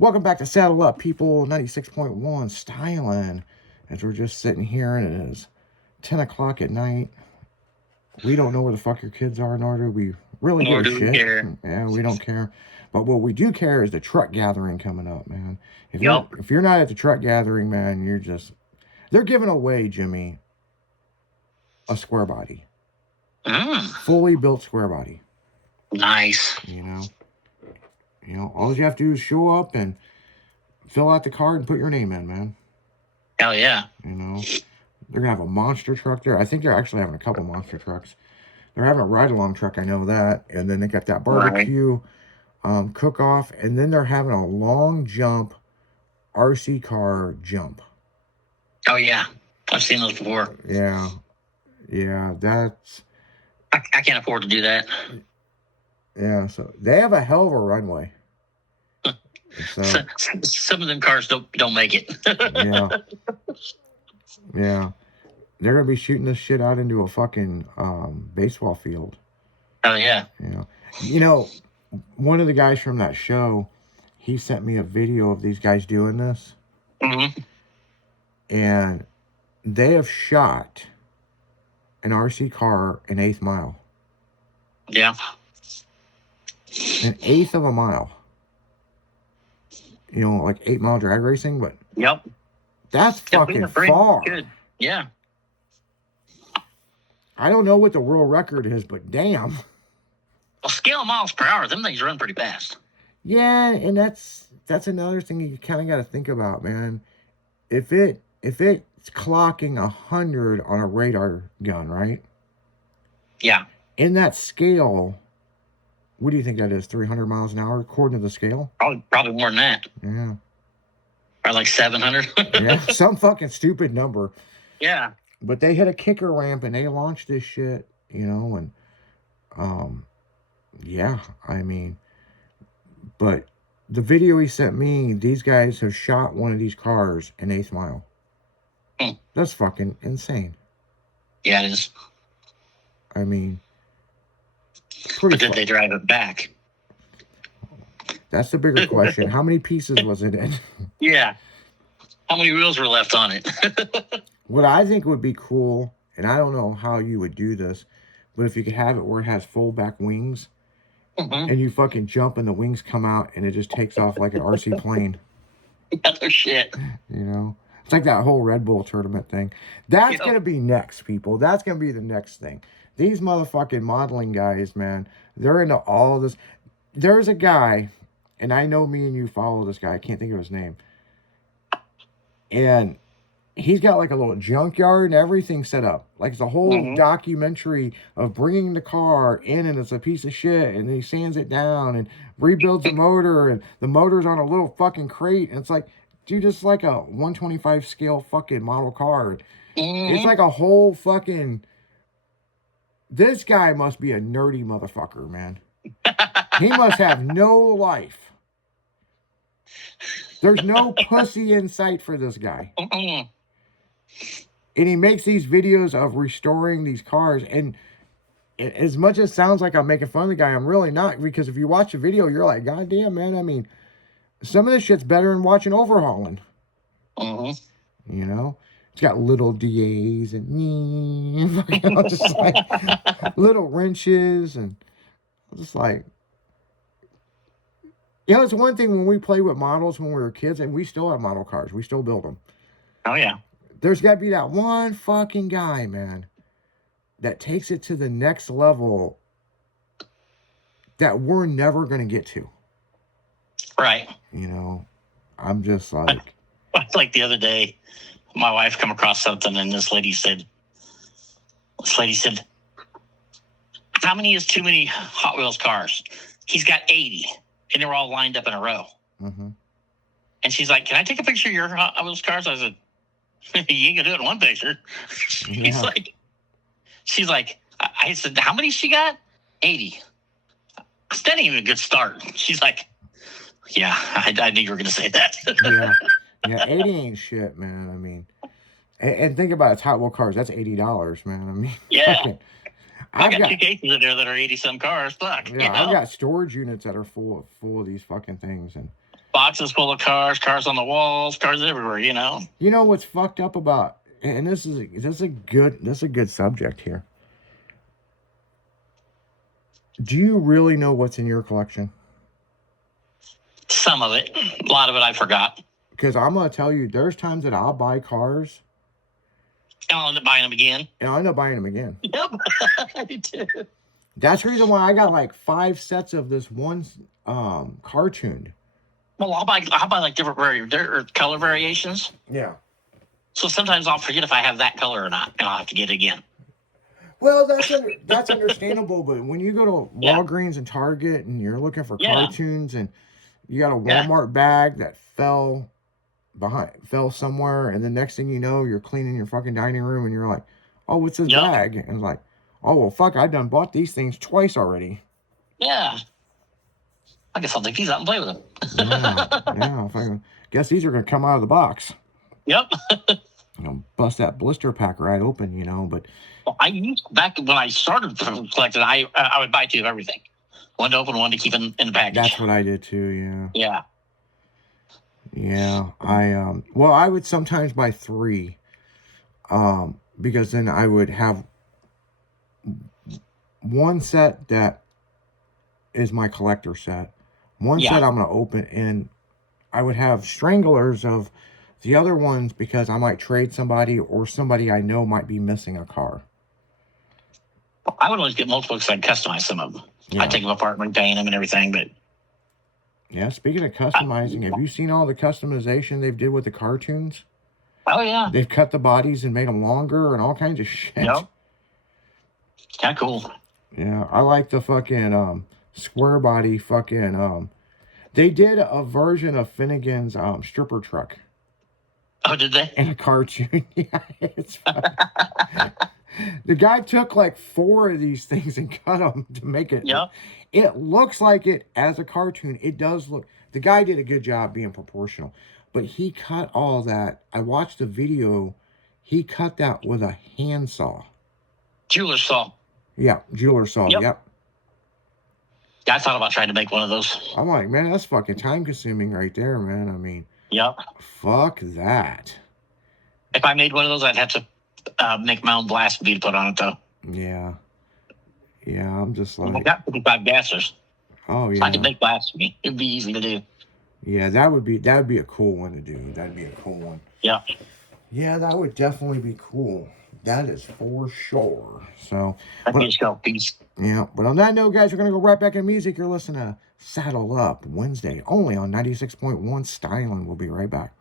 Welcome back to Saddle Up, people. 96.1 styling. As we're just sitting here and it is 10 o'clock at night. We don't know where the fuck your kids are, nor do we really give Nor a do we shit. care. Yeah, we don't care. But what we do care is the truck gathering coming up, man. If you're Yup. if you're not at the truck gathering, man, you're just they're giving away, Jimmy, a square body. Fully built square body. Nice. You know? All you have to do is show up and fill out the card and put your name in, man. Hell yeah. They're gonna have a monster truck there. I think they're actually having a couple monster trucks. They're having a ride along truck, I know that. And then they got that Right. barbecue cook off, and then they're having a long jump RC car jump. Oh yeah. I've seen those before. Yeah, that's I can't afford to do that. yeah. So they have a hell of a runway. So Some of them cars don't make it. yeah, they're gonna be shooting this shit out into a fucking baseball field. Oh yeah. One of the guys from that show, he sent me a video of these guys doing this, and they have shot an RC car an eighth mile. Yeah. An eighth of a mile. Like 8 mile drag racing, but Yep. that's fucking far. Good. Yeah. I don't know what the world record is, but damn. Well, scale of miles per hour, them things run pretty fast. Yeah, and that's another thing you kind of got to think about, man. If it's clocking 100 on a radar gun, right? Yeah. In that scale, what do you think that is? 300 miles an hour according to the scale? Probably more than that. Yeah. Or like 700. Yeah, some fucking stupid number. Yeah. But they hit a kicker ramp and they launched this shit, and yeah, I mean, but the video he sent me, these guys have shot one of these cars an eighth mile. That's fucking insane. Yeah, it is. I mean, but did they drive it back? That's the bigger question. How many pieces was it in? Yeah. How many wheels were left on it? What I think would be cool, and I don't know how you would do this, but if you could have it where it has full back wings, and you fucking jump and the wings come out and it just takes off like an RC plane. Other shit. It's like that whole Red Bull tournament thing. That's going to be next, people. That's going to be the next thing. These motherfucking modeling guys, man, they're into all this. There's a guy, and I know me and you follow this guy. I can't think of his name. And he's got like a little junkyard and everything set up. Like it's a whole documentary of bringing the car in, and it's a piece of shit, and he sands it down and rebuilds the motor, and the motor's on a little fucking crate. And it's like, dude, it's like a 125 scale fucking model car. It's like a whole fucking... This guy must be a nerdy motherfucker, man. He must have no life. There's no pussy in sight for this guy. And he makes these videos of restoring these cars. And as much as it sounds like I'm making fun of the guy, I'm really not. Because if you watch the video, you're like, God damn, man. I mean, some of this shit's better than watching overhauling. It's got little DAs and just like little wrenches, and just like, it's one thing when we play with models when we were kids, and we still have model cars. We still build them. Oh, yeah. There's got to be that one fucking guy, man, that takes it to the next level that we're never going to get to. Right. I'm just like... Like the other day, my wife come across something, and this lady said, how many is too many Hot Wheels cars? He's got 80, and they were all lined up in a row. And she's like, can I take a picture of your Hot Wheels cars? I said, you ain't gonna do it in one picture. She's like, I said, how many she got? 80. That ain't even a good start. She's like, yeah, I knew you were gonna say that. Yeah, 80 ain't shit, man. I mean, and think about it, it's Hot Wheel cars. That's $80, man. I mean, yeah. I've got 2 cases in there that are 80 some cars. Fuck. Yeah, I've got storage units that are full of these fucking things, and boxes full of cars, cars on the walls, cars everywhere. You know. You know what's fucked up about, and this is a good subject here. Do you really know what's in your collection? Some of it, a lot of it, I forgot. Because I'm gonna tell you, there's times that I'll buy cars, and I'll end up buying them again. And I'll end up buying them again. Yep, I do too. That's the reason why I got like 5 sets of this one cartoon. Well, I'll buy like different color variations. Yeah. So sometimes I'll forget if I have that color or not, and I'll have to get it again. Well, that's understandable, but when you go to Walgreens and Target and you're looking for cartoons and you got a Walmart bag that fell somewhere, and the next thing you know, you're cleaning your fucking dining room and you're like, oh, what's this bag? And it's like, oh, well, fuck, I done bought these things twice already. Yeah. I guess I'll take these out and play with them. I guess these are going to come out of the box. Yep. Bust that blister pack right open, but... Well, back when I started collecting, I would buy 2 of everything. One to open, one to keep in the package. That's what I did too, yeah. Yeah. Yeah, I would sometimes buy 3, because then I would have one set that is my collector set. One set I'm going to open, and I would have stranglers of the other ones because I might trade somebody or somebody I know might be missing a car. I would always get multiple because I'd customize some of them. Yeah. I'd take them apart and repaint them and everything, but... Yeah, speaking of customizing, have you seen all the customization they've did with the cartoons? Oh, yeah. They've cut the bodies and made them longer and all kinds of shit. Yep. Kind of cool. Yeah, I like the fucking square body fucking... They did a version of Finnegan's stripper truck. Oh, did they? In a cartoon. Yeah, it's funny. The guy took like 4 of these things and cut them to make it. Yeah. It looks like it as a cartoon. It does look. The guy did a good job being proportional, but he cut all that. I watched the video. He cut that with a handsaw. Jeweler's saw. Yeah, jeweler's saw. Yep. Yeah, I thought about trying to make one of those. I'm like, man, that's fucking time consuming right there, man. I mean, yep. Fuck that. If I made one of those, I'd have to make my own blast bead to put on it, though. Yeah. Yeah, I'm just like... I got 55 gassers. Oh, yeah. So I could make blast for me. It'd be easy to do. Yeah, that would be a cool one to do. That'd be a cool one. Yeah. Yeah, that would definitely be cool. That is for sure. So... That'd be a show piece. Yeah, but on that note, guys, we're going to go right back into music. You're listening to Saddle Up Wednesday, only on 96.1 Styling. We'll be right back.